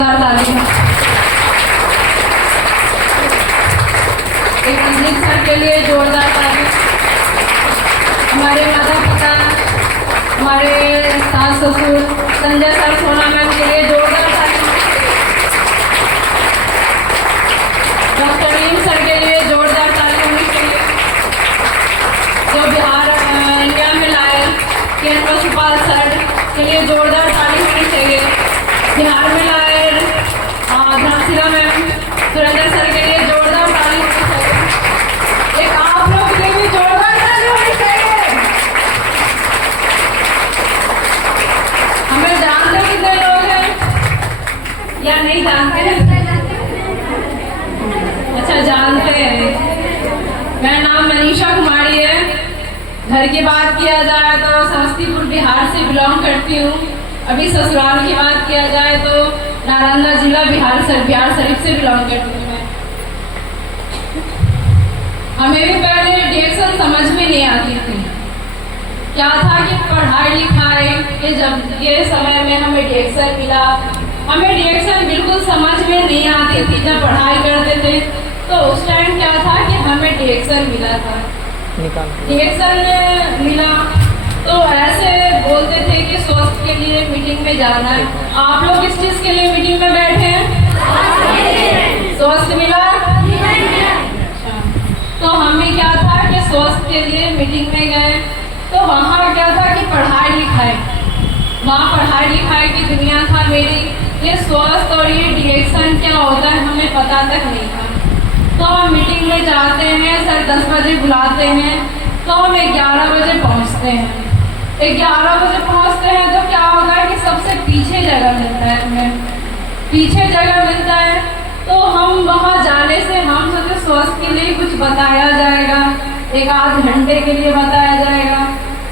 Sir के लिए जोरदार ताली। हमारे माता पिता, हमारे सास ससुर संजय सर, सोना मैम के लिए जोरदार ताली। डॉक्टर रीम सर के लिए जोरदार ताली होनी चाहिए, जो बिहार इंडिया में लाए। केंद्र सुपाल सर के लिए जोरदार ताली होनी चाहिए। बिहार में लाए झांसीरा मैम, सुरेंद्र सर के लिए जोरदार ताली होनी चाहिए। एक आप लोग के लिए भी जोरदार ताली होनी चाहिए। हमें जानते कितने लोग हैं या नहीं जानते हैं? अच्छा, जानते हैं। मेरा नाम मनीषा कुमारी है। घर की बात किया जाए तो समस्तीपुर बिहार से बिलोंग करती हूँ। अभी ससुराल की बात किया जाए तो नालंदा जिला बिहार शरीफ से बिलोंग करती हूँ मैं। हमें भी पहले डिएक्शन समझ में नहीं आती थी। क्या था कि पढ़ाई लिखाई के जब ये समय में हमें डिएक्शन मिला, हमें डिएक्शन बिल्कुल समझ में नहीं आती थी। जब पढ़ाई करते थे तो उस टाइम क्या था कि हमें डिएक्शन मिला था। डिएक्शन मिला तो ऐसे बोलते थे कि स्वास्थ्य के लिए मीटिंग में जाना है। आप लोग किस चीज के लिए मीटिंग में बैठे हैं? स्वास्थ्य मिला। अच्छा, तो हमें क्या था कि स्वास्थ्य के लिए मीटिंग में गए तो वहाँ क्या था कि पढ़ाई लिखाई, वहाँ पढ़ाई लिखाई की दुनिया था मेरी। ये स्वास्थ्य और ये डिएक्शन क्या होता है हमें पता तक नहीं था। तो हम मीटिंग में जाते हैं, सर 10 बजे बुलाते हैं तो हम 11 बजे पहुँचते हैं। 11 बजे पहुँचते हैं तो क्या होता है कि सबसे पीछे जगह मिलता है, हमें पीछे जगह मिलता है। तो हम वहाँ जाने से हम सोचे स्वास्थ्य के लिए कुछ बताया जाएगा, 1-8 घंटे के लिए बताया जाएगा।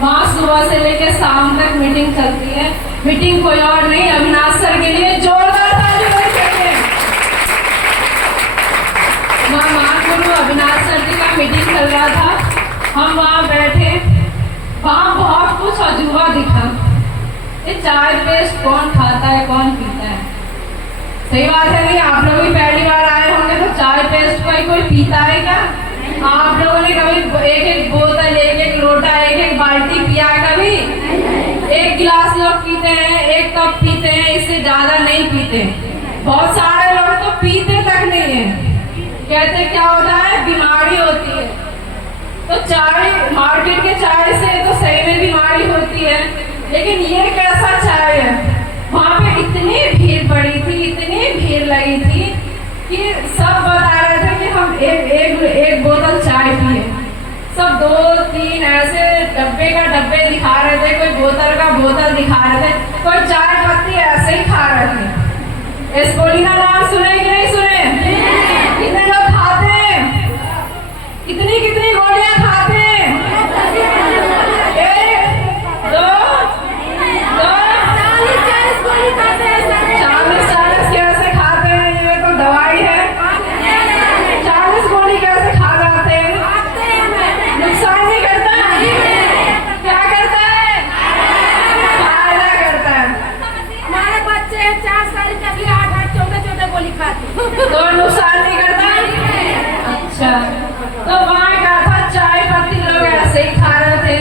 वहाँ सुबह से लेकर शाम तक मीटिंग चलती है। मीटिंग कोई और नहीं, अविनाश सर के लिए जोरदार ताली होनी चाहिए। वहाँ महागुरु अविनाश सर जी का मीटिंग चल रहा था। हम वहाँ बैठे, वहाँ बहुत कुछ अजूबा दिखा। ये चाय पेस्ट कौन खाता है, कौन पीता है? सही बात है नहीं? आप लोग भी पहली बार आए होंगे तो चाय पेस्ट कोई पीता है क्या? आप लोगों ने कभी एक बोतल, एक लोटा, एक बाल्टी पिया है कभी? एक गिलास लोग पीते हैं, 1 कप पीते हैं, इससे ज्यादा नहीं पीते। बहुत सारे लोग तो पीते तक नहीं है। कहते क्या होता है, बीमारी होती है। तो चाय, मार्केट के चाय से तो सही में बीमारी होती है, लेकिन ये कैसा चाय है? वहाँ पे इतनी भीड़ पड़ी थी, इतनी भीड़ लगी थी कि सब बता रहे थे कि हम एक बोतल चाय पिए। सब 2-3 ऐसे डब्बे दिखा रहे थे, कोई बोतल का बोतल दिखा रहे थे, कोई चाय पत्ती ऐसे ही खा रहे थे। एस्पोलिना नाम सुने कि नहीं सुने? कितने लोग खाते हैं? कितनी गोलियां खाते हैं? 1, 2, 40 गोली खाते हैं। 40 कैसे खाते हैं? ये तो दवाई है। 40 गोली कैसे खा जाते हैं? नुकसान नहीं करता? क्या करता है? फायदा करता है। हमारे बच्चे 4 साल के भी 8 छोटे गोली खाते तो नुकसान नहीं करता? अच्छा, तो वहाँ क्या था, चाय पत्ती लोग ऐसे ही खा रहे थे,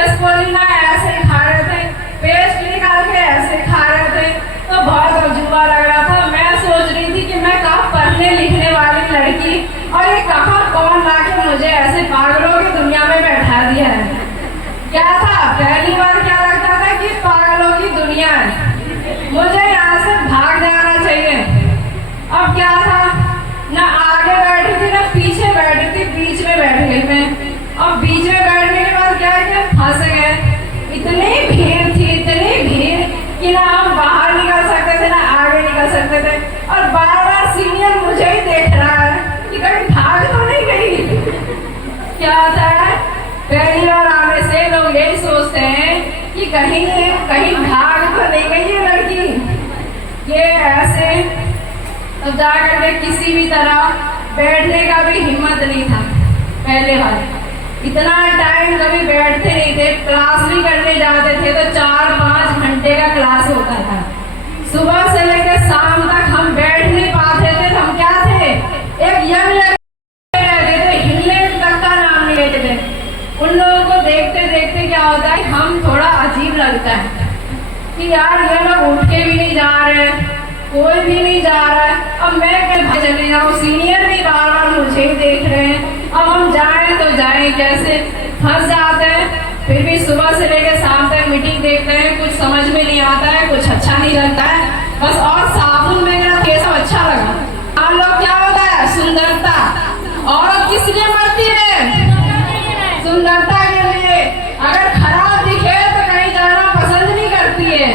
एस्पोलिना ऐसे ही खा रहे थे, पेस्ट निकाल के ऐसे खा रहे थे। तो बहुत अजूबा लग रहा था। मैं सोच रही थी कि मैं कहाँ पढ़ने लिखने वाली लड़की, और ये कहाँ कौन लाके मुझे ऐसे पागलों की दुनिया में बैठा दिया है। क्या था, पहली बार क्या लगता था कि पागलों की दुनिया है, मुझे यहाँ से भाग जाना चाहिए। अब क्या था, ना आगे बैठी थी ना पीछे बैठी थी, बीच में बैठ गई मैं। अब बीच में बैठने के बाद क्या है कि फंस गए। इतनी भीड़ थी, इतनी भीड़ कि ना हम बाहर निकल सकते थे ना आगे निकल सकते थे। और बार-बार सीनियर मुझे ही देख रहा है कि कहीं भाग तो नहीं गई। क्या होता है, पहली बार आने से लोग यही सोचते हैं कि कहीं भाग तो नहीं गई ये लड़की। ये ऐसे तब जाकर के किसी भी तरह बैठने का भी हिम्मत नहीं था। पहले बार इतना टाइम कभी बैठते नहीं थे। क्लास भी करने जाते थे तो 4-5 घंटे का क्लास होता था। सुबह से लेकर शाम तक लगता है कि यार ये लोग उठ के भी नहीं जा रहे, कोई भी नहीं जा रहा है। अब मैं कहीं चले जाऊँ, सीनियर भी बार बार मुझे ही देख रहे हैं, अब हम जाएं तो जाएं कैसे, फंस जाते हैं। फिर भी सुबह से लेकर शाम तक मीटिंग देखते हैं, कुछ समझ में नहीं आता है, कुछ अच्छा नहीं लगता है बस। और साबुन में मेरा ये सब अच्छा लगा। हम लोग क्या होता है, सुंदरता, औरत किस लिए मरती है, सुंदरता के लिए। अगर खराब दिखे तो कहीं जाना पसंद नहीं करती है,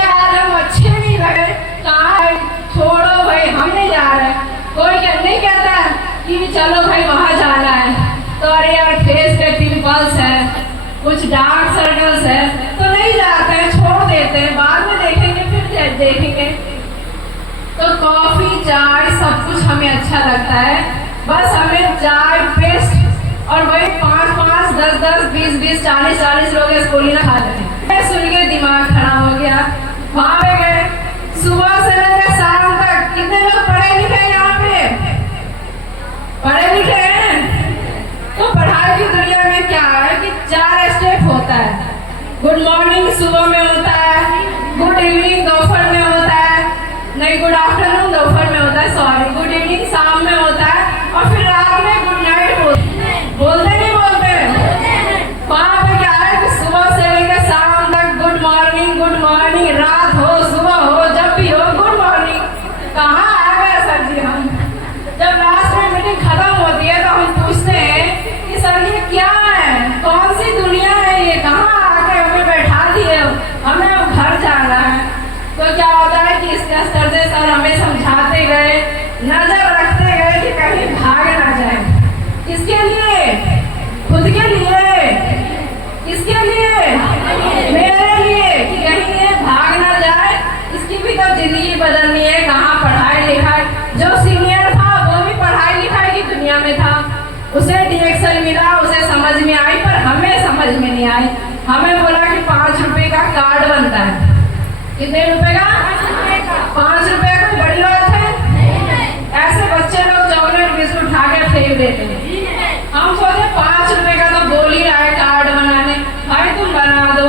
आज हम अच्छे नहीं लगे, कहाँ छोड़ो भाई हम नहीं जा रहे। कोई नहीं कहता कि चलो भाई वहाँ जाना है, तो अरे यार फेस पे पिंपल्स है, कुछ डार्क सर्कल्स है, तो नहीं जाते हैं, छोड़ देते हैं, बाद में देखेंगे, फिर देखेंगे। तो कॉफी चाय सब कुछ हमें अच्छा लगता है, बस हमें चाय बेस्ट। और वही 5-5, 10-10, 20-20, 40-40 लोग स्पोलिना खाते थे। सुन के दिमाग खराब हो गया। वहां पे गए, सुबह से लेकर शाम तक कितने लोग पढ़े लिखे यहाँ पे, पढ़े लिखे हैं। तो पढ़ाई की दुनिया में क्या है कि 4 स्टेप होता है। गुड मॉर्निंग सुबह में होता है, गुड इवनिंग दोपहर में होता है, नहीं गुड आफ्टरनून दोपहर में होता है, सॉरी गुड इवनिंग शाम में होता है, और फिर रात में गुड नाइट बोलते नहीं बोलते। वहाँ पे क्या है कि सुबह से लेकर शाम तक गुड मॉर्निंग, रात हो सुबह हो जब भी हो गुड मॉर्निंग। कहाँ आ गए सर जी हम। जब लास्ट में मीटिंग खत्म होती है तो हम पूछते हैं कि सर ये क्या है, कौन सी दुनिया है ये, कहाँ आके हमें बैठा दिए, हमें अब घर जाना है। तो क्या होता है कि इसके स्तर से सर हमें समझाते गए, नजर रखते गए कि कहीं भाग ना जाए। किसके लिए, खुद के लिए, किसके लिए, मेरे लिए, कि कहीं ये भाग ना जाए। इसकी भी तो जिंदगी बदलनी है। कहाँ पढ़ाई लिखाई, जो सीनियर था वो भी पढ़ाई लिखाई की दुनिया में था, उसे DXL मिला, उसे समझ में आई, पर हमें समझ में नहीं आई। हमें बोला कि 5 रुपए का कार्ड बनता है। कितने रुपए का, 5 रुपए का, बड़ी बात है। ऐसे बच्चे लोग चॉकलेट बिस्कुट उठा के फेंक देते हैं। हम सोचे 5 रुपए का तो बोल ही रहा है कार्ड बनाने, भाई तुम बना दो।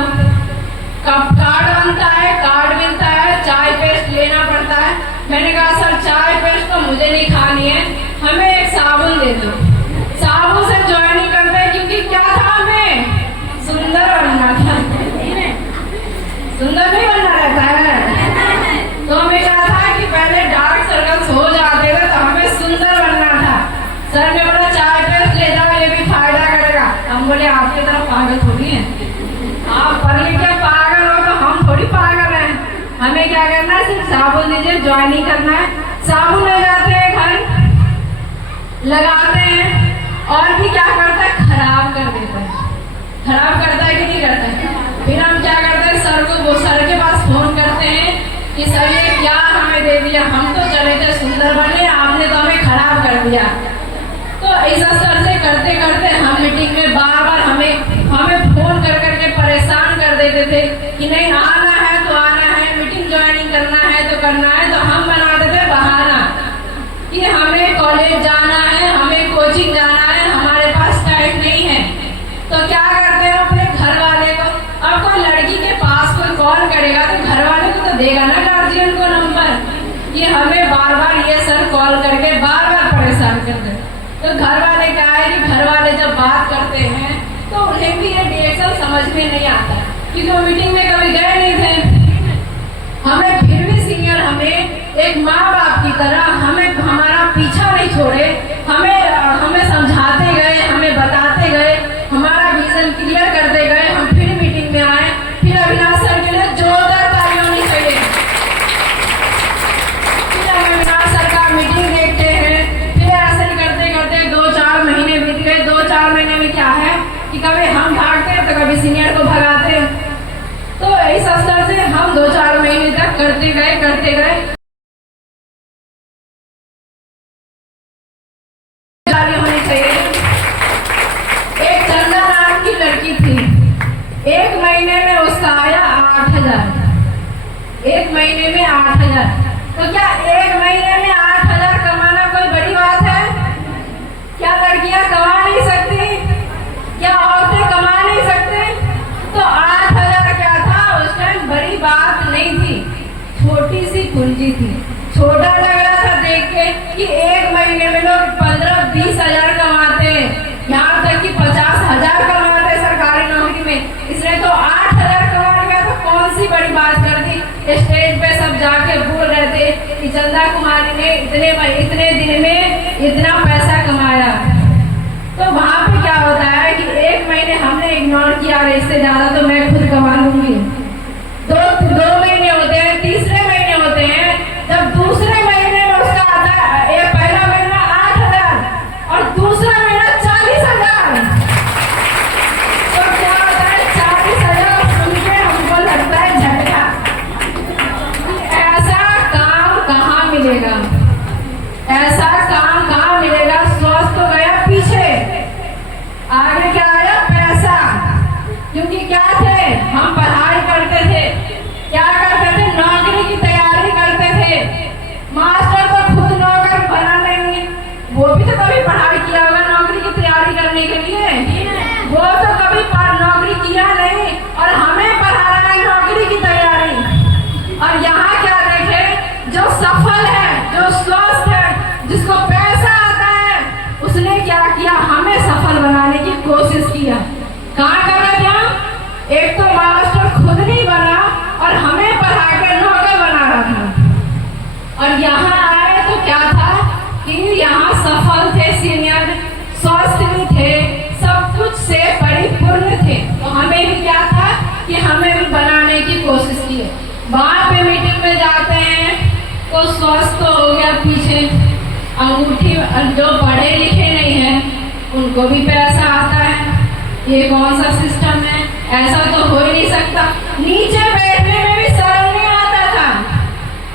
कब कार्ड बनता है, कार्ड मिलता है, चाय पेस्ट लेना पड़ता है। मैंने कहा सर चाय पेस्ट तो मुझे नहीं खानी है, हमें एक साबुन दे दो। साबुन से ज्वाइनिंग करते हैं, क्योंकि क्या था, हमें सुंदर बनना था। सुंदर नहीं बनना रहता है, तो हमें क्या था कि पहले डार्क सर्कल्स हो जाते थे, तो हमें सुंदर बनना था। सर ने बोला चाय पेस्ट ले जाओ, ये भी फायदा करेगा। हम बोले आपकी तरफ पागल थोड़ी है, आप पढ़ लिख के पागल हो तो हम थोड़ी पागल हैं। हमें क्या करना है, सिर्फ साबुन दीजिए, ज्वाइनिंग करना है। साबुन ले जाते हैं घर, लगाते हैं, और भी क्या करता है, खराब कर देता है। खराब करता है कि नहीं करता है। फिर हम क्या करते हैं, सर को, वो सर के पास फोन करते हैं कि सर ये क्या हमें दे दिया, हम तो चले थे सुंदर बने, आपने तो हमें खराब कर दिया। तो इस स्तर से करते करते हम मीटिंग में बार बार हमें फोन कर करके परेशान कर देते थे कि नहीं आना है तो आना है, मीटिंग ज्वाइनिंग करना है तो करना है। तो हम बनाते थे बहाना कि हमें कॉलेज जाना है, हमें कोचिंग जाना है, हमारे पास टाइम नहीं है। तो क्या करते हैं, अपने घर वाले को, अब कोई लड़की के पास कोई कॉल करेगा तो घर वाले को तो देगा ना गार्जियन को नंबर, कि हमें बार बार ये सर कॉल करके बार बार परेशान करते हैं। तो घर वाले क्या है कि घर वाले जब बात करते हैं तो उन्हें भी ये DXL समझ में नहीं आता, क्योंकि वो मीटिंग में कभी गए नहीं थे। हमें फिर भी सीनियर हमें एक माँ बाप की तरह हमें हमारा पीछा नहीं छोड़े, हमें समझाते गए, हमें बताते गए, हमारा विजन क्लियर करते गए। हम फिर मीटिंग में आए, फिर अविनाश सर के लिए जोरदार ताली होनी चाहिए। फिर हम अविनाश सर का मीटिंग देखते हैं, फिर ऐसे करते करते 2-4 महीने बीत गए। 2-4 महीने में क्या है कि कभी हम भागते हैं तो कभी सीनियर को भगाते हैं। तो इस स्तर से हम 2-4 महीने तक करते गए। होनी चाहिए। एक चंदा नाम की लड़की थी, 1 महीने में उसका आया 8,000। 1 महीने में 8,000। तो क्या 1 महीने में 8,000 कमाना कोई बड़ी बात है? क्या लड़कियां कमा नहीं सकती? क्या औरतें कमा नहीं सकती? तो 8,000 क्या था, छोटा लग रहा था देख के कि एक महीने में लोग 15-20 हजार कमाते हैं, यहाँ तक कि 50,000 कमाते हैं सरकारी नौकरी में। इसने तो 8 हजार कमा लिया, तो कौन सी बड़ी बात कर दी। स्टेज पे सब जाके बोल रहे थे कि चंदा कुमारी ने इतने दिन में इतना पैसा कमाया। तो वहाँ पे क्या होता है कि एक महीने हमने इग्नोर किया, इससे ज्यादा तो मैं खुद कमा लूंगी। दो महीने होते हैं, तीसरे महीने होते हैं, जब दूसरे महीने में उसका आता है, पहला महीना 8 हजार और दूसरा महीना 40 हजार। तो क्या होता है, 40 हजार सुन के हमको लगता है झटका। ऐसा काम कहाँ मिलेगा, ऐसा काम कहाँ मिलेगा। स्वास्थ्य तो गया पीछे, आगे क्या आया, पैसा। क्योंकि क्या थे, हम पढ़ाई करते थे, क्या करते थे, नौकरी की तैयारी करते थे। मास्टर तो खुद नौकर बना लेंगे, वो भी तो कभी पढ़ाई किया होगा नौकरी की तैयारी करने के लिए, वो तो कभी नौकरी किया नहीं और हमें पढ़ा रहा है नौकरी की तैयारी। और यहाँ क्या देखे, जो सफल है, जो स्वस्थ है, जिसको पैसा आता है, उसने क्या किया, हमें सफल बनाने की कोशिश किया। कहाँ कर रहे थे हम, एक तो मास्टर खुद नहीं बना और हमें पढ़ा के नौकर बना रहा था। और यहाँ आए तो क्या था कि यहाँ सफल थे, सीनियर, स्वस्थ भी थे, सब कुछ से परिपूर्ण थे। तो हमें भी क्या था कि हमें भी बनाने की कोशिश की। वहाँ पे मीटिंग में जाते हैं तो स्वस्थ तो हो गया पीछे, अंगूठी, जो पढ़े लिखे नहीं है उनको भी पैसा आता है। ये कौन सा सिस्टम है, ऐसा तो हो ही नहीं सकता। नीचे बैठने में भी शर्म नहीं आता था।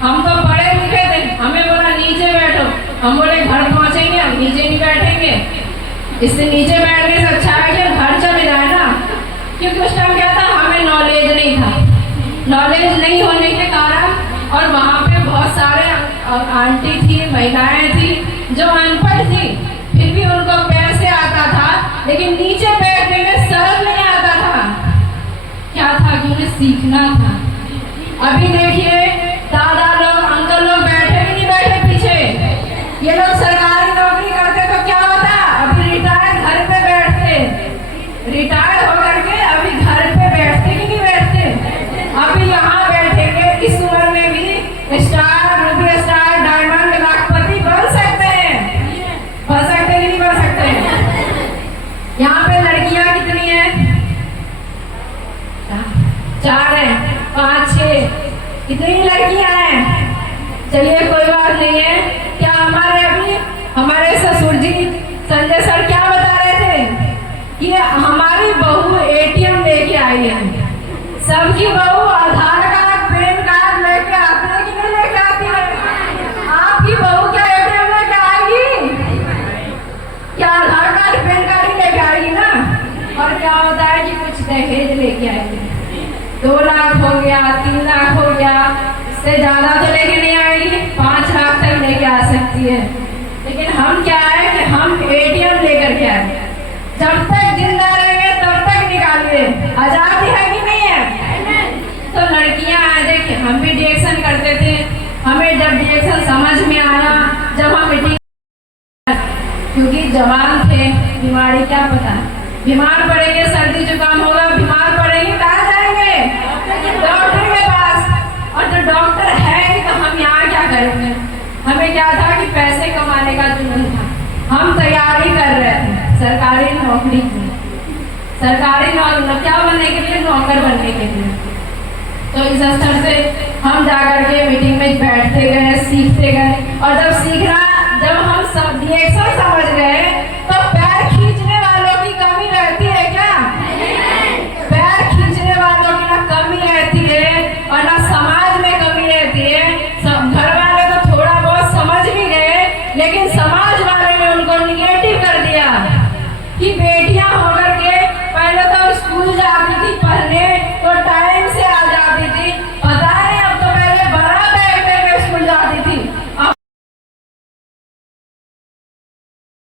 हम तो पढ़े लिखे थे, हमें बोला नीचे बैठो, हम बोले घर पहुंचेंगे, हम नीचे नहीं बैठेंगे। इससे नीचे बैठने से अच्छा है कि घर चले जाए ना, क्योंकि उस टाइम क्या था, हमें नॉलेज नहीं था। नॉलेज नहीं होने के कारण, और वहाँ पे बहुत सारे आंटी थी, महिलाएं थी जो अनपढ़ थी, फिर भी उनको पैसे आता था, लेकिन नीचे बैठने में शर्म नहीं आता था। क्या था कि उन्हें सीखना था। अभी देखिए दादा लोग, अंकल लोग बैठे भी नहीं बैठे पीछे। ये लोग सरकारी नौकरी करते तो क्या होता, अभी रिटायर घर पे बैठते, रिटायर होकर के अभी घर पे बैठते कि नहीं बैठते। अभी यहाँ बैठेंगे, इस उम्र में भी स्टार, रुपये स्टार, डायमंड, लाखपति बन सकते हैं, बन सकते कि नहीं बन सकते। यहाँ पे लड़कियां कितनी हैं, 4 हैं, 5, 6, कितनी लड़कियां हैं। चलिए कोई बात नहीं है। क्या हमारे ससुर जी संजय सर क्या बता रहे थे कि हमारी बहू ATM लेके आई है। सबकी बहू आधार कार्ड, पैन कार्ड लेके आती है कि नहीं लेके आती है। आपकी बहू क्या ATM लेके आएगी, क्या आधार कार्ड, पैन कार्ड ही लेके आएगी ना। और क्या होता है कि कुछ दहेज लेके आएगी, 2 लाख हो गया, 3 लाख हो गया, इससे ज्यादा तो लेके नहीं आएगी, 5 लाख तक लेके आ सकती है। लेकिन हम क्या है कि हम ATM लेकर के आए, जब तक जिंदा रहेंगे तब तक निकालिए। आजादी है कि नहीं है। तो लड़कियां देखिए, हम भी डिएक्शन करते थे, हमें जब डिएक्शन समझ में आया, जब हम मीटिंग, क्योंकि जवान थे, बीमारी क्या पता, बीमार पड़ेंगे, सर्दी जुकाम होगा, बीमार पड़ेंगे, कहाँ जाएंगे, डॉक्टर के पास। और जो डॉक्टर है तो हम यहाँ क्या करेंगे। हमें क्या था कि पैसे कमाने का जुनून था, हम तैयारी कर रहे थे सरकारी नौकरी की, सरकारी नौकरी क्या बनने के लिए, नौकर बनने के लिए। तो इस स्तर से हम जाकर के मीटिंग में बैठते गए, सीखते गए। और जब हम सब डिएक्शन समझ गए तो पैर खींचने वालों की कमी रहती है क्या, पैर खींचने वालों की ना कमी रहती है और ना समाज में कमी रहती है। घर वाले तो थोड़ा बहुत समझ भी गए, लेकिन समाज वाले ने उनको निगेटिव कर दिया कि